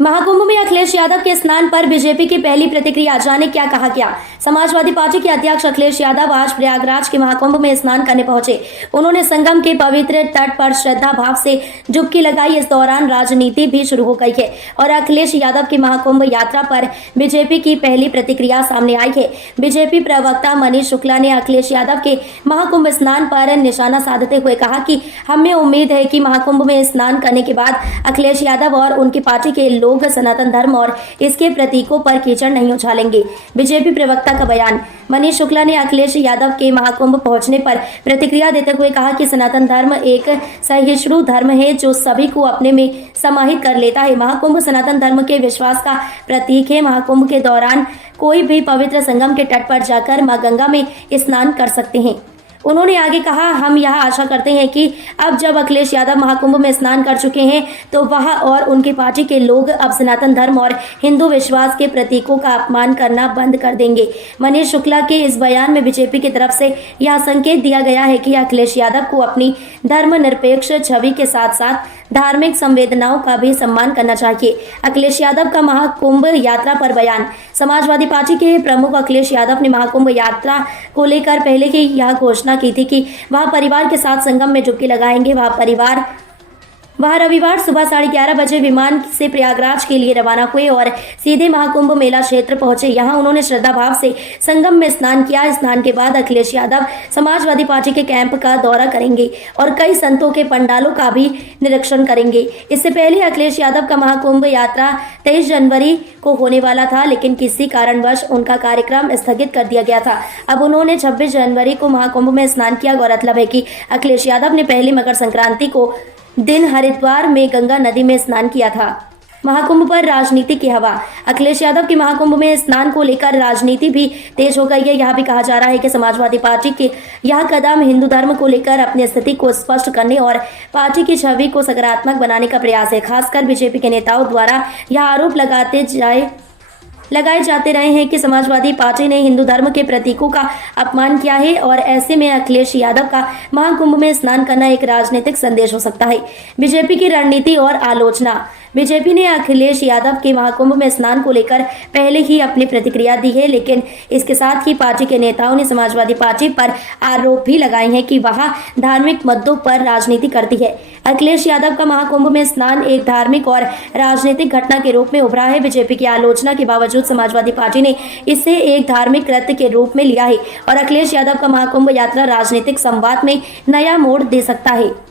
महाकुंभ में अखिलेश यादव के स्नान पर बीजेपी की पहली प्रतिक्रिया, जाने क्या कहा गया। समाजवादी पार्टी के अध्यक्ष अखिलेश यादव आज प्रयागराज के महाकुंभ में स्नान करने पहुंचे। उन्होंने संगम के पवित्र तट पर श्रद्धा भाव से डुबकी लगाई। इस दौरान राजनीति भी शुरू हो गई है और अखिलेश यादव की महाकुंभ यात्रा पर बीजेपी की पहली प्रतिक्रिया सामने आई है। बीजेपी प्रवक्ता मनीष शुक्ला ने अखिलेश यादव के महाकुंभ स्नान पर निशाना साधते हुए कहा कि हमें उम्मीद है कि महाकुंभ में स्नान करने के बाद अखिलेश यादव और उनकी पार्टी के लोग सनातन धर्म और इसके प्रतीकों पर कीचड़ नहीं उछालेंगे। बीजेपी प्रवक्ता का बयान। मनीष शुक्ला ने अखिलेश यादव के महाकुंभ पहुंचने पर प्रतिक्रिया देते हुए कहा कि सनातन धर्म एक सहिष्णु धर्म है जो सभी को अपने में समाहित कर लेता है। महाकुंभ सनातन धर्म के विश्वास का प्रतीक है। महाकुंभ के दौरान कोई भी पवित्र संगम के तट पर जाकर मां गंगा में स्नान कर सकते हैं। उन्होंने आगे कहा, हम यह आशा करते हैं कि अब जब अखिलेश यादव महाकुंभ में स्नान कर चुके हैं तो वह और उनकी पार्टी के लोग अब सनातन धर्म और हिंदू विश्वास के प्रतीकों का अपमान करना बंद कर देंगे। मनीष शुक्ला के इस बयान में बीजेपी की तरफ से यह संकेत दिया गया है कि अखिलेश यादव को अपनी धर्मनिरपेक्ष छवि के साथ साथ धार्मिक संवेदनाओं का भी सम्मान करना चाहिए। अखिलेश यादव का महाकुंभ यात्रा पर बयान। समाजवादी पार्टी के प्रमुख अखिलेश यादव ने महाकुंभ यात्रा को लेकर पहले ही यह घोषणा की थी कि वह परिवार के साथ संगम में डुबकी लगाएंगे। वह रविवार सुबह 11:30 बजे विमान से प्रयागराज के लिए रवाना हुए और सीधे महाकुंभ मेला क्षेत्र पहुंचे। यहां उन्होंने श्रद्धा भाव से संगम में स्नान किया। स्नान के बाद अखिलेश यादव समाजवादी पार्टी के कैंप का दौरा करेंगे और कई संतों के पंडालों का भी निरीक्षण करेंगे। इससे पहले अखिलेश यादव का महाकुंभ यात्रा 23 जनवरी को होने वाला था, लेकिन किसी कारणवश उनका कार्यक्रम स्थगित कर दिया गया था। अब उन्होंने 26 जनवरी को महाकुंभ में स्नान किया। गौरतलब है कि अखिलेश यादव ने पहली मकर संक्रांति को दिन हरिद्वार में गंगा नदी में स्नान किया था। महाकुंभ पर राजनीति की हवा। अखिलेश यादव के महाकुंभ में स्नान को लेकर राजनीति भी तेज हो गई है। यह भी कहा जा रहा है कि समाजवादी पार्टी के यह कदम हिंदू धर्म को लेकर अपनी स्थिति को स्पष्ट करने और पार्टी की छवि को सकारात्मक बनाने का प्रयास है। खासकर बीजेपी के नेताओं द्वारा यह आरोप लगाए जाते रहे हैं कि समाजवादी पार्टी ने हिंदू धर्म के प्रतीकों का अपमान किया है और ऐसे में अखिलेश यादव का महाकुंभ में स्नान करना एक राजनीतिक संदेश हो सकता है। बीजेपी की रणनीति और आलोचना। बीजेपी ने अखिलेश यादव के महाकुंभ में स्नान को लेकर पहले ही अपनी प्रतिक्रिया दी है, लेकिन इसके साथ ही पार्टी के नेताओं ने समाजवादी पार्टी पर आरोप भी लगाए हैं कि वह धार्मिक मुद्दों पर राजनीति करती है। अखिलेश यादव का महाकुंभ में स्नान एक धार्मिक और राजनीतिक घटना के रूप में उभरा है। बीजेपी की आलोचना के बावजूद समाजवादी पार्टी ने इसे एक धार्मिक कृत्य के रूप में लिया है और अखिलेश यादव का महाकुंभ यात्रा राजनीतिक संवाद में नया मोड़ दे सकता है।